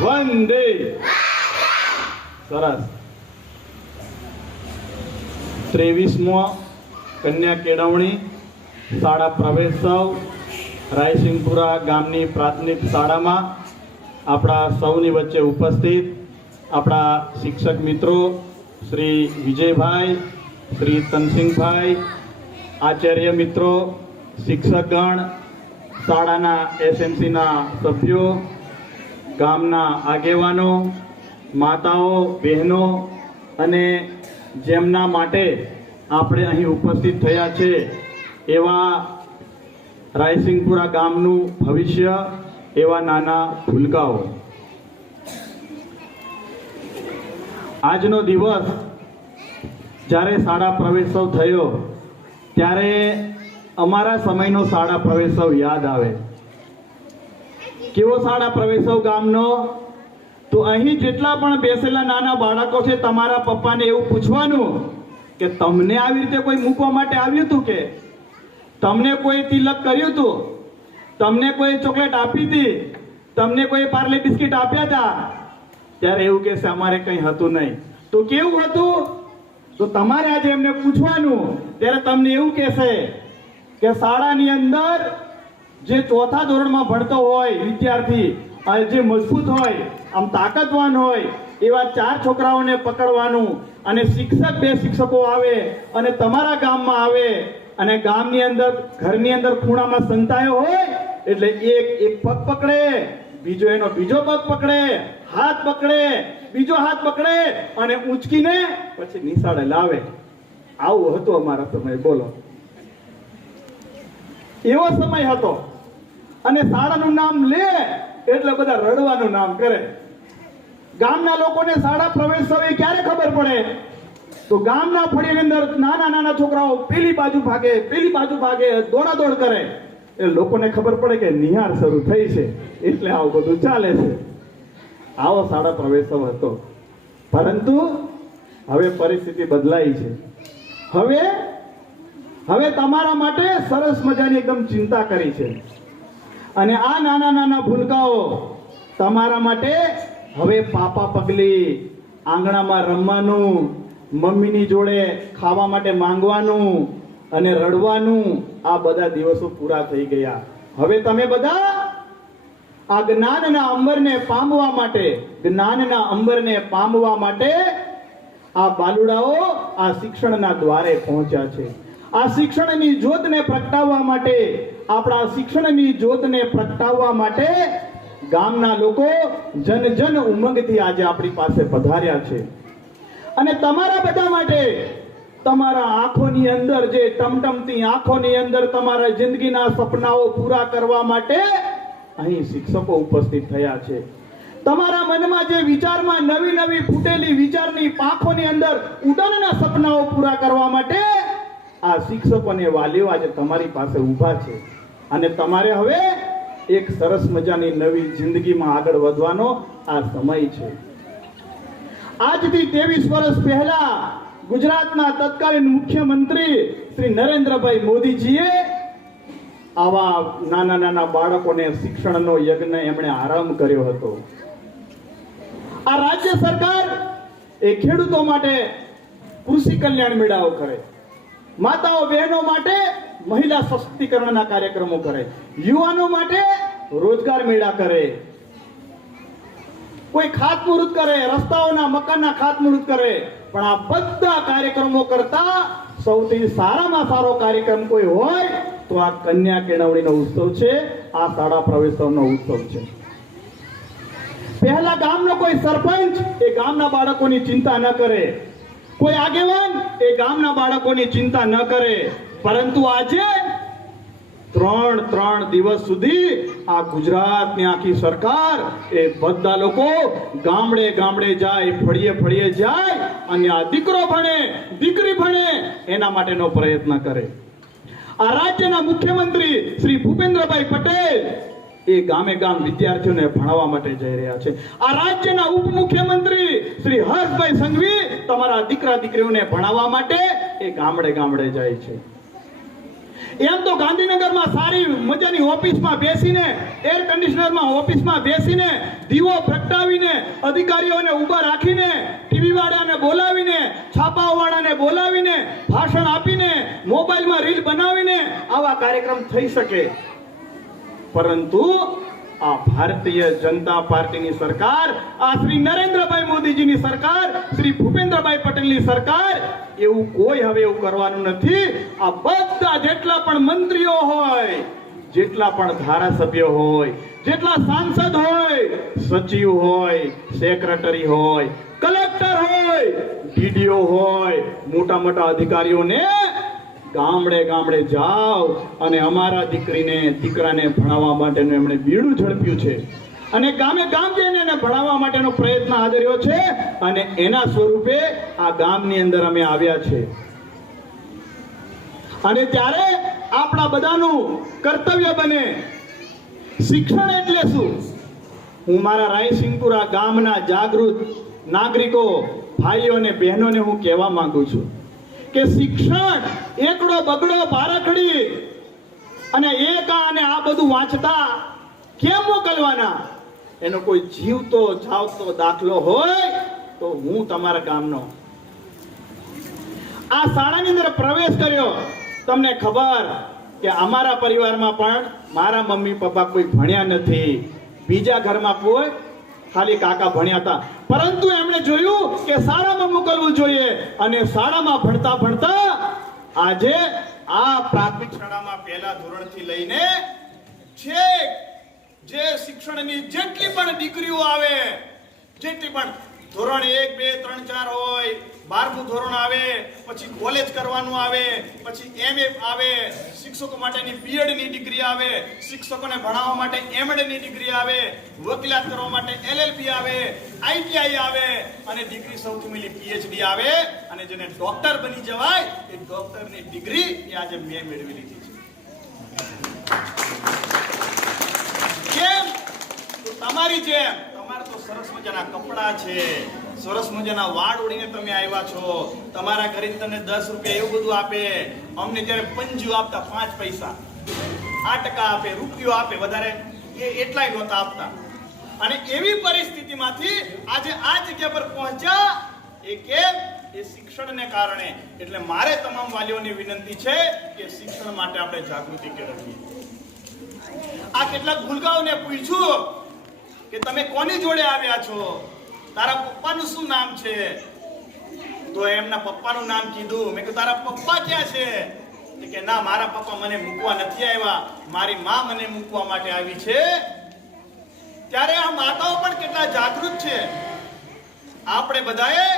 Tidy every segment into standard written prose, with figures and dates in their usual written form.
વંદે. સરસ. 23મો કન્યા કેળવણી શાળા પ્રવેશોત્સવ રાયસિંગપુરા ગામની પ્રાથમિક શાળામાં આપણા સૌની વચ્ચે ઉપસ્થિત આપણા શિક્ષક મિત્રો શ્રી વિજયભાઈ, શ્રી તનસિંહભાઈ, આચાર્ય મિત્રો, શિક્ષકગણ, શાળાના એસએમસીના સભ્યો, ગામના આગેવાનો, માતાઓ, બહેનો અને જેમના માટે આપણે અહીં ઉપસ્થિત થયા છે એવા રાયસિંગપુરા ગામનું ભવિષ્ય, એવા નાના ભૂલકાઓ. આજનો દિવસ જ્યારે શાળા પ્રવેશોત્સવ થયો ત્યારે અમારા સમયનો શાળા પ્રવેશોત્સવ યાદ આવે. કેવો શાળા પ્રવેશોત્સવ ગામનો? તો અહીં જેટલા પણ બેસેલા નાના બાળકો છે, તમારા પપ્પાને એવું પૂછવાનું કે તમને આવી રીતે કોઈ મૂકવા માટે આવ્યું હતું કે તમને કોઈ તિલક કર્યું હતું, તમને કોઈ ચોકલેટ આપી હતી, તમને કોઈ પાર્લે બિસ્કિટ આપ્યા હતા? ત્યારે એવું કહેશે અમારે કંઈ હતું નહીં. તો કેવું હતું? તો તમારે આજે એમને પૂછવાનું, ત્યારે તમને એવું કહેશે કે શાળાની અંદર જે ચોથા ધોરણમાં ભણતો હોય વિદ્યાર્થી, જે મજબૂત હોય, આમ તાકાતવાન હોય એવા 4 છોકરાઓને પકડવાનું અને બે શિક્ષકો આવે અને તમારા ગામમાં આવે અને ગામની અંદર ઘરની અંદર ખૂણામાં સંતાયો હોય એટલે એક પગ પકડે, બીજો એનો બીજો પગ પકડે, હાથ પકડે, બીજો હાથ પકડે અને ઊંચકીને પછી નિશાળે લાવે. આવું હતું અમારા સમય. બોલો, એવો સમય હતો. અને શાળાનું નામ લે એટલે બધા રડવાનું નામ કરે. ગામના લોકોને શાળા પ્રવેશોત્સવ ક્યારે ખબર પડે? તો ગામના ફળિયાની અંદર નાના નાના છોકરાઓ પેલી બાજુ ભાગે, દોડાદોડ કરે. એ લોકોને ખબર પડે કે નિહાર શરૂ થઈ છે, એટલે આવું બધું ચાલે છે. આવો શાળા પ્રવેશોત્સવ હતો. પરંતુ હવે પરિસ્થિતિ બદલાઈ છે. હવે તમારા માટે સરસ મજાની એકદમ ચિંતા કરી છે. અને આ નાના નાના ભૂલકાઓ તમારા માટે હવે પાપા પગલી, આંગણામાં રમવાનું, મમ્મીની જોડે ખાવા માટે માંગવાનું અને રડવાનું, આ બધા દિવસો પૂરા થઈ ગયા. હવે તમે બધા આ જ્ઞાનના અંબરને પામવા માટે આ બાલુડાઓ આ શિક્ષણના દ્વારે પહોંચ્યા છે. આ શિક્ષણની જ્યોતને પ્રગટાવવા માટે, આપણા શિક્ષણની જ્યોતને પ્રગટાવવા માટે ગામના લોકો જન ઉમંગથી આજે આપણી પાસે પધાર્યા છે. અને તમારા બધા માટે, તમારા આંખોની અંદર જે ટમટમતી આંખોની અંદર તમારા જિંદગીના સપનાઓ પૂરા કરવા માટે અહીં શિક્ષકો ઉપસ્થિત થયા છે. તમારા મનમાં જે વિચારમાં નવી ફૂટેલી વિચારની પાંખોની અંદર ઉડાનના સપનાઓ પૂરા કરવા માટે આ શિક્ષકો અને વાલીઓ આજે તમારી પાસે ઊભા છે. અને તમારે હવે એક સરસ મજાની નવી જિંદગીમાં આગળ વધવાનો આ સમય છે. આજથી 23 વર્ષ પહેલા ગુજરાતના તત્કાલીન મુખ્યમંત્રી શ્રી નરેન્દ્રભાઈ મોદીજીએ આવા નાના નાના બાળકોને શિક્ષણનો યજ્ઞ એમણે આરંભ કર્યો હતો. આ રાજ્ય સરકાર એ ખેડૂતો માટે કૃષિ કલ્યાણ મેળાઓ કરે, માતાઓ બહેનો માટે મહિલા સશક્તિકરણના કાર્યક્રમો કરે, યુવાનો માટે રોજગાર મેળા કરે, કોઈ ખાતમુહૂર્ત કરે, રસ્તાઓના મકાનના ખાતમુહૂર્ત કરે. પણ આ બધા કાર્યક્રમો કરતા સૌથી સારામાં સારો કાર્યક્રમ કોઈ હોય તો આ કન્યા કેળવણીનો ઉત્સવ છે, આ શાળા પ્રવેશોત્સવનો ઉત્સવ છે. પહેલા ગામનો કોઈ સરપંચ એ ગામના બાળકોની ચિંતા ન કરે, કોઈ આગેવાન એ ગામના બાળકોની ચિંતા ન કરે. પરંતુ આજે 3 દિવસ સુધી આ ગુજરાતની આખી સરકાર એ બધા લોકો ગામડે જાય, ફળીએ જાય અને આ દીકરો ભણે, દીકરી ભણે એના માટેનો પ્રયત્ન કરે. આ રાજ્યના મુખ્યમંત્રી શ્રી ભૂપેન્દ્રભાઈ પટેલ એ ગામે ગામ વિદ્યાર્થીઓને ભણાવવા માટે જઈ રહ્યા છે. આ રાજ્યના ઉપમુખ્યમંત્રી શ્રી હર્ષભાઈ સંઘવી તમારા દીકરા દીકરીઓને ભણાવવા માટે એ ગામડે જાય છે. એમ તો ગાંધીનગરમાં સારી મજાની ઓફિસમાં બેસીને, એર કન્ડિશનરમાં ઓફિસમાં બેસીને દીવો પ્રગટાવી બોલાવીને, અધિકારીઓને ઊભા રાખીને, ટીવી વાળાને બોલાવીને, છાપાવાળાને બોલાવીને, ભાષણ આપીને, મોબાઈલમાં રીલ બનાવીને આવા કાર્યક્રમ થઈ શકે. પરંતુ આ ભારતીય જનતા પાર્ટીની સરકાર, આ શ્રી નરેન્દ્રભાઈ મોદીજીની સરકાર, શ્રી ભૂપેન્દ્રભાઈ પટેલની સરકાર એવું કોઈ હવે એવું કરવાનું નથી. આ બધા જેટલા પણ મંત્રીઓ હોય, જેટલા પણ ધારાસભ્યો હોય, જેટલા સાંસદ હોય, સચિવ હોય, સેક્રેટરી હોય, કલેક્ટર હોય, ડીડીઓ હોય, મોટા મોટા અધિકારીઓને ગામડે ગામડે જાઓ અને અમારા દીકરાને ભણાવવા માટેનું એમણે બીડું ઝડપ્યું છે અને ગામે ગામ જઈને એને ભણાવવા માટેનો પ્રયત્ન આદર્યો છે અને એના સ્વરૂપે આ ગામની અંદર અમે આવ્યા છે. અને ત્યારે આપણા બધાનું કર્તવ્ય બને. શિક્ષણ એટલે શું? હું મારા રાયસિંગપુરા ગામના જાગૃત નાગરિકો, ભાઈઓ અને બહેનોને હું કહેવા માંગુ છું કે શિક્ષણ એકડો બગડો બારખડી અને અને આ બધું વાંચતા કેમ મોકલવાના? એનો કોઈ જીવતો જાવતો દાખલો હોય તો હું તમારા ગામનો આ શાળાની અંદર પ્રવેશ કર્યો. તમને ખબર કે અમારા પરિવારમાં પણ મારા મમ્મી પપ્પા કોઈ ભણ્યા નથી. બીજા ઘરમાં કોઈ ખાલી કાકા ભણ્યા હતા, પરંતુ એમણે જોયું કે શાળામાં મોકલવું જોઈએ અને શાળામાં ભણતા ભણતા આજે આ પ્રાથમિક શાળામાં પહેલા ધોરણથી લઈને છેક જે શિક્ષણની જેટલી પણ ડિગ્રીઓ આવે, જેટલી પણ ધોરણ 1, 2, 3, 4 હોય, 12મું ધોરણ આવે, પછી કોલેજ કરવાનું આવે, પછી MA આવે, શિક્ષકો માટેની BEdની ડિગ્રી આવે, શિક્ષકોને ભણાવવા માટે MEdની ડિગ્રી આવે, વકીલાત કરવા માટે LLB આવે, ITI આવે અને ડિગ્રી સૌથી પહેલી PhD આવે અને જેને ડોક્ટર બની જવાય એ ડોક્ટરની ડિગ્રી એ આજે મેં મેળવી લીધી છે. કેમ? તો તમારી જેમ તમારે તો સરસ મજાના કપડા છે, સરસ મજાના વાળ ઓળીને તમે આવ્યા છો, તમારા ઘરે તમને 10 રૂપિયા એવું બધું આપે, અમને ત્યારે પંજુ આપતા 5 પૈસા, 8 આપે, રૂપિયો આપે, વધારે એટલાય નહોતા આપતા. અને એવી પરિસ્થિતિમાંથી આજે આ જગ્યા પર પહોંચ્યા એ કેમ? એ શિક્ષણને કારણે. એટલે મારે તમામ વાલીઓની વિનંતી છે કે શિક્ષણ માટે આપણે જાગૃતિ કેળવીએ. આ કેટલાક ભૂલકાઓને પૂછ્યું કે તમે કોની જોડે આવ્યા છો, તારા પપ્પાનું શું નામ છે? તો એમના પપ્પાનું નામ કીધું. મેં કીધું તારા પપ્પા ક્યાં છે? કે ના, મારા પપ્પા મને મૂકવા નથી આવ્યા, મારી માં મને મૂકવા માટે આવી છે. ત્યારે આ માતાઓ પણ કેટલા જાગૃત છે. આપણે બધાએ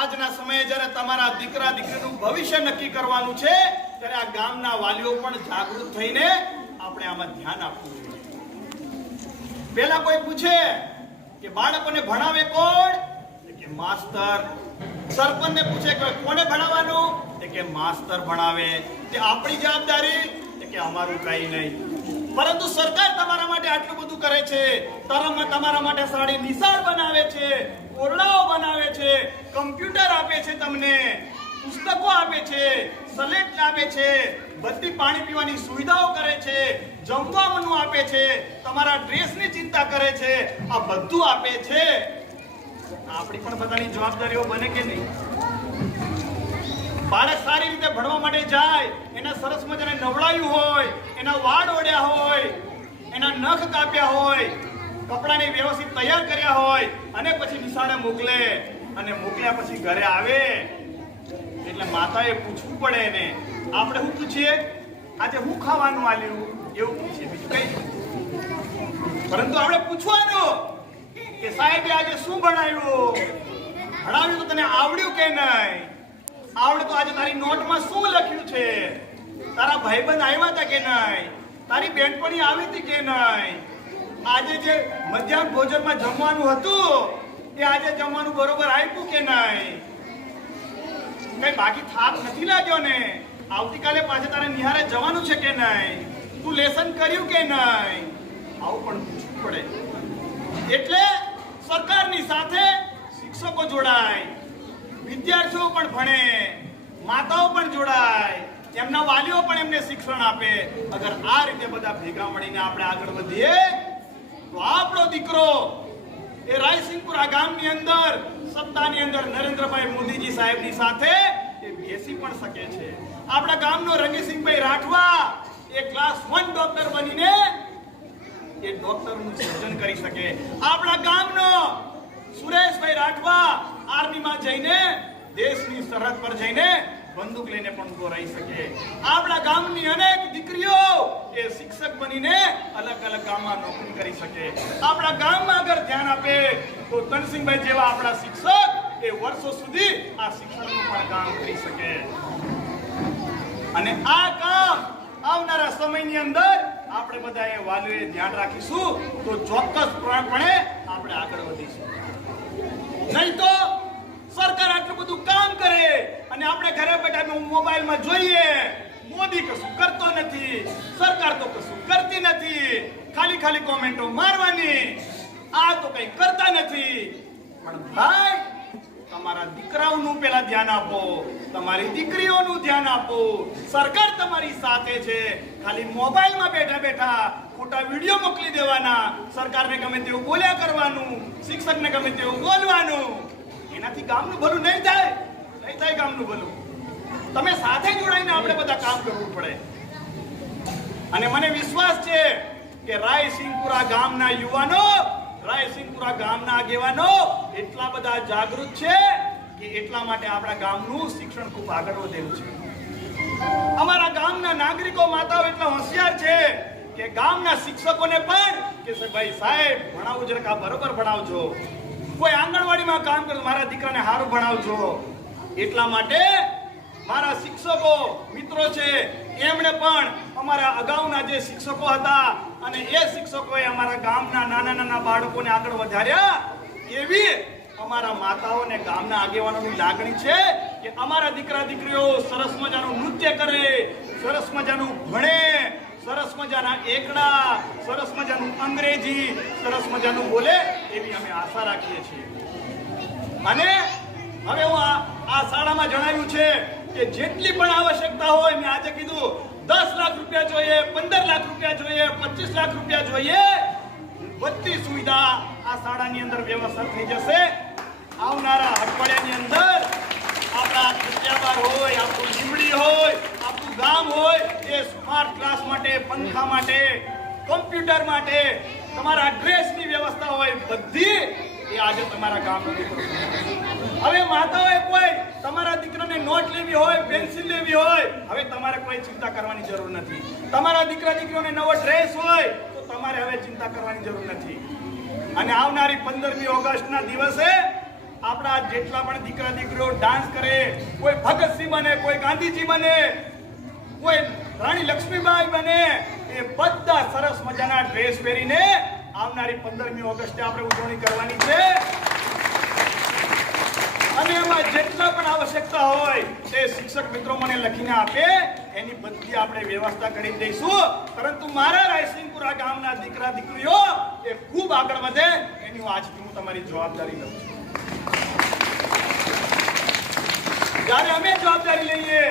આજના સમયે જ્યારે તમારા દીકરા દીકરીનું ભવિષ્ય નક્કી કરવાનું છે ત્યારે આ ગામના વાલીઓ પણ જાગૃત થઈને આપણે આમાં ધ્યાન આપવું જોઈએ. પેલા કોઈ પૂછે કે બાળકોને ભણાવે કોણ? કે માસ્તર. સરપંચને પૂછે કે કોને ભણાવવાનું? કે માસ્તર ભણાવે. તે આપણી જવાબદારી? કે અમારું કઈ નહીં. પરંતુ સરકાર તમારા માટે આટલું બધું કરે છે, તમારા માટે સારી નિશાળ બનાવે છે, ઓરડાઓ બનાવે છે, કમ્પ્યુટર આપે છે, તમને પુસ્તકો આપે છે, સ્લેટ આપે છે, બધી પાણી પીવાની સુવિધાઓ કરે છે, જમવાનું આપે છે, તમારા ડ્રેસની ચિંતા કરે છે, આ બધું આપે છે. આપણી પણ બધાની જવાબદારીઓ બને કે નહીં? બાળક સારી રીતે ભણવા માટે જાય, એના સરસ મજાને નવડાયું હોય, એના વાળ ઓળ્યા હોય, એના નખ કાપ્યા હોય, કપડાને વ્યવસ્થિત તૈયાર કર્યા હોય અને પછી નિશાળે મોકલે અને મોકલ્યા પછી ઘરે આવે એટલે માતાએ પૂછવું પડે એને. આપણે શું પૂછીએ? આજે હું ખાવાનું આલ્યું? એવું પૂછીએ, બીજું કઈ નહીં. પરંતુ આપણે પૂછવાનું કે સાહેબે આજે શું ભણાવ્યું? ભણાવ્યું તો તને આવડ્યું કે નહીં? આવડે તો આજે તારી નોટમાં શું લખ્યું છે? તારા ભાઈબંધ આવ્યા હતા કે નહીં? તારી બેનપણી આવી હતી કે નહીં? આજે જે મધ્યાહન ભોજનમાં જમવાનું હતું એ આજે જમવાનું બરોબર આપ્યું કે નહીં? કઈ બાકી થાક નથી લાગ્યો ને? આવતીકાલે પાછા તારે નિહારે જવાનું છે કે નહીં? તું લેસન કર્યું કે નહીં? આવું પણ પૂછવું પડે. એટલે સરકારની સાથે શિક્ષકો જોડાય, વિદ્યાર્થીઓ પણ ભણે, માતાઓ પણ જોડાય, એમના વાલીઓ પણ એમને શિક્ષણ આપે. અગર આ રીતે બધા ભેગા મળીને આપણે આગળ વધીએ તો આપણો દીકરો એ રાયસિંગ રાયસિંગપુરા ગામની અંદર સત્તાની અંદર નરેન્દ્રભાઈ મોદીજી સાહેબની સાથે એ બેસી પણ શકે છે. આપણા ગામનો રંગીસિંહભાઈ રાઠવા એ ક્લાસ 1 ડોક્ટર બનીને એ ડોક્ટરનું સર્જન કરી શકે. આપણા ગામનો સુરેશભાઈ રાઠવા આર્મીમાં જઈને દેશની સરહદ પર જઈને બંદૂક લઈને પણ ઉભો રહી શકે. આપણા ગામની અનેક દીકરીઓ એ શિક્ષક બનીને અલગ અલગ ગામમાં નોકરી કરી શકે. આપણા ગામમાં અગર ધ્યાન આપે તો તનસિંહભાઈ જેવા આપણા શિક્ષક એ વર્ષો સુધી આ શિક્ષણનું પણ કામ કરી શકે. અને આ કામ આવનારા સમયની અંદર આપણે બધા એ વાલીઓએ ધ્યાન રાખીશું તો ચોક્કસપણે આપણે આગળ વધીશું. નહીં તો સરકાર આટલું બધું કામ કરે અને આપણે ઘરે બેઠા મોબાઈલમાં જોઈએ મોદી કશું કરતો નથી, સરકાર તો કશું કરતી નથી, ખાલી કોમેન્ટો મારવાની, આ તો કઈ કરતા નથી. પણ ભાઈ તમારા દીકરાઓનું પેલા ધ્યાન આપો, તમારી દીકરીઓનું ધ્યાન આપો. સરકાર તમારી સાથે છે, ખાલી મોબાઈલમાં બેઠા બેઠા ખોટા વિડીયો મોકલી દેવાના, સરકારને ગમે તેવું બોલ્યા કરવાનું, શિક્ષકને ગમે તેવું બોલવાનું. એનાથી ગામનું ભલું નહીં થાય ગામનું ભલું. તમે સાથે જોડાઈને આપણે બધા કામ કરવું પડે. અને મને વિશ્વાસ છે કે રાયસિંગપુરા ગામના યુવાનો, રાયસિંગપુરા ગામના આગેવાનો એટલા બધા જાગૃત છે કે એટલા માટે આપણા ગામનું શિક્ષણ ખૂબ આગળ વધેલું છે. અમારા ગામના નાગરિકો માતાઓ એટલા હોશિયાર છે કે ગામના શિક્ષકોને પણ કે ભાઈ સાહેબ ભણાવું જરા બરોબર ભણાવજો, કોઈ આંગણવાડીમાં કામ કરે મારા દીકરાને સારું ભણાવજો. એટલા માટે મારા શિક્ષકો મિત્રો છે એમણે પણ અમારા અગાઉના જે શિક્ષકો હતા અને એ શિક્ષકોએ અમારા ગામના નાના બાળકોને આગળ વધાર્યા. એવી અમારા માતાઓ અને ગામના આગેવાનોની લાગણી છે કે અમારા દીકરા દીકરીઓ સરસ મજાનું નૃત્ય કરે, સરસ મજાનું ભણે, સરસ મજાના એકડા, સરસ મજાનું અંગ્રેજી, સરસ મજાનું બોલે એવી અમે આશા રાખીએ છીએ. અને હવે હું આ શાળામાં જણાવ્યું છે કે જેટલી પણ આવશ્યકતા હોય, મેં આજે કીધું 10 લાખ રૂપિયા જોઈએ, 15 લાખ રૂપિયા જોઈએ, 25 લાખ રૂપિયા જોઈએ, બધી સુવિધા આ શાળાની અંદર વ્યવસ્થા થઈ જશે. આવનારા અઠવાડિયાની અંદર આપણા કટિયાબાર હોય, આપણું લીમડી હોય, આપણું ગામ હોય એ સ્માર્ટ ક્લાસ માટે, પંખા માટે, કમ્પ્યુટર માટે, તમારા ડ્રેસની વ્યવસ્થા હોય બધી એ આજે તમારા ગામનો દીકરો. હવે માતાઓએ કોઈ તમારા દીકરાને નોટ લેવી હોય, પેન્સિલ લેવી હોય, હવે તમારે કોઈ ચિંતા કરવાની જરૂર નથી. તમારા દીકરા દીકરીઓને નવો ડ્રેસ હોય તો તમારે હવે ચિંતા કરવાની જરૂર નથી. અને આવનારી 15મી ઓગસ્ટના દિવસે આપણા જેટલા પણ દીકરા દીકરીઓ ડાન્સ કરે, કોઈ ભગતસિંહ બને, કોઈ ગાંધીજી બને, કોઈ રાણી લક્ષ્મીબાઈ બને, એ બધા સરસ મજાના ડ્રેસ પહેરીને આવનારી 15મી ઓગસ્ટે આપણે ઉજવણી કરવાની છે. અને એમાં જેટલા પણ આવશ્યકતા હોય તે શિક્ષક મિત્રો મને લખીને આપે, એની બધી આપણે વ્યવસ્થા કરી દઈશું. પરંતુ મારા રાયસિંગપુરા ગામના દીકરા દીકરીઓ એ ખૂબ આગળ વધે એની આજથી હું તમારી જવાબદારી લઉં છું. જ્યારે અમે જવાબદારી લઈએ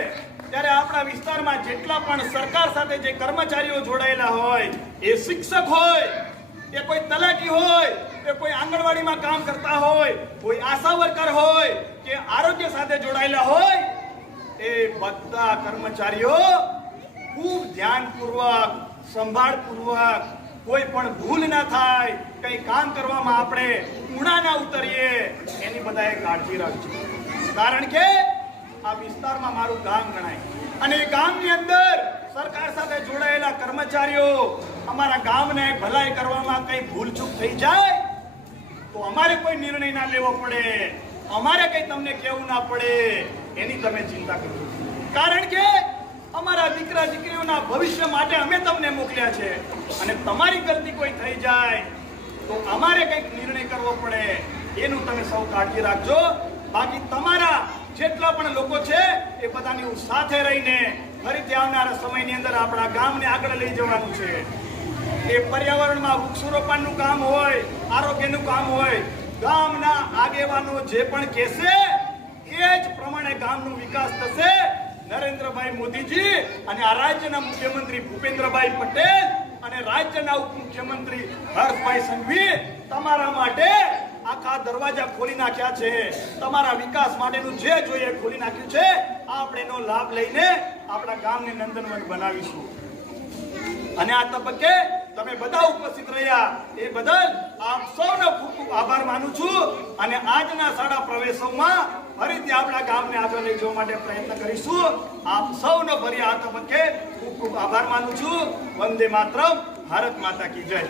ત્યારે આપણા વિસ્તારમાં જેટલા પણ સરકાર સાથે જે કર્મચારીઓ જોડાયેલા હોય, એ શિક્ષક હોય, એ કોઈ તલાટી હોય, એ કોઈ આંગણવાડીમાં કામ કરતા હોય, કોઈ આશા વર્કર હોય કે આરોગ્ય સાથે જોડાયેલા હોય, એ બધા કર્મચારીઓ ખૂબ ધ્યાનપૂર્વક, સંભાળપૂર્વક, કોઈ પણ ભૂલ ના થાય, કઈ કામ કરવામાં આપણે ઊણા ના ઉતરીએ એની બધાએ કાળજી રાખજો. કારણ કે આ વિસ્તારમાં મારું ગામ ગણાય અને એ ગામની અંદર સરકાર સાથે જોડાયેલા કર્મચારીઓ અમારા ગામને ભલાઈ કરવામાં કઈ ભૂલચૂક થઈ જાય તો અમારે કોઈ નિર્ણય ના લેવો પડે, અમારે કઈ તમને કહેવું ના પડે એની તમે ચિંતા કરજો. કારણ કે અમારા દીકરા દીકરીઓના ભવિષ્ય માટે અમે તમને મોકલ્યા છે અને તમારી ગલતી કોઈ થઈ જાય તો અમારે કઈક નિર્ણય કરવો પડે, એનું તમે સૌ કાળજી રાખજો. બાકી તમારા જેટલા પણ લોકો છે એ બધાની સાથે રહીને ફરીથી આવનારા સમયની અંદર આપણા ગામને આગળ લઈ જવાનું છે. એ પર્યાવરણમાં વૃક્ષારોપણનું કામ હોય, આરોગ્યનું કામ હોય, ગામના આગેવાનો જે પણ કહેશે એ જ પ્રમાણે ગામનો વિકાસ થશે. નરેન્દ્રભાઈ મોદીજી અને આ રાજ્યના મુખ્યમંત્રી ભૂપેન્દ્રભાઈ પટેલ અને રાજ્યના ઉપમુખ્યમંત્રી હર્ષભાઈ સંઘવી તમારા માટે આ આખા દરવાજા ખોલી નાખ્યા છે. તમારા વિકાસ માટેનું જે જોઈએ ખોલી નાખ્યું છે. આપણે એનો લાભ લઈને આપણા ગામને નંદનવન બનાવીશું. અને આ તબક્કે તમે બધા ઉપસ્થિત રહ્યા એ બદલ આપ સૌનો ખૂબ ખૂબ આભાર માનું છું. અને આજના શાળા પ્રવેશોમાં ફરીથી આપણા ગામને આગળ લઈ જવા માટે પ્રયત્ન કરીશું. આપ સૌનો ફરી આ તબક્કે ખૂબ ખૂબ આભાર માનું છું. વંદે માતરમ. ભારત માતા કી જય.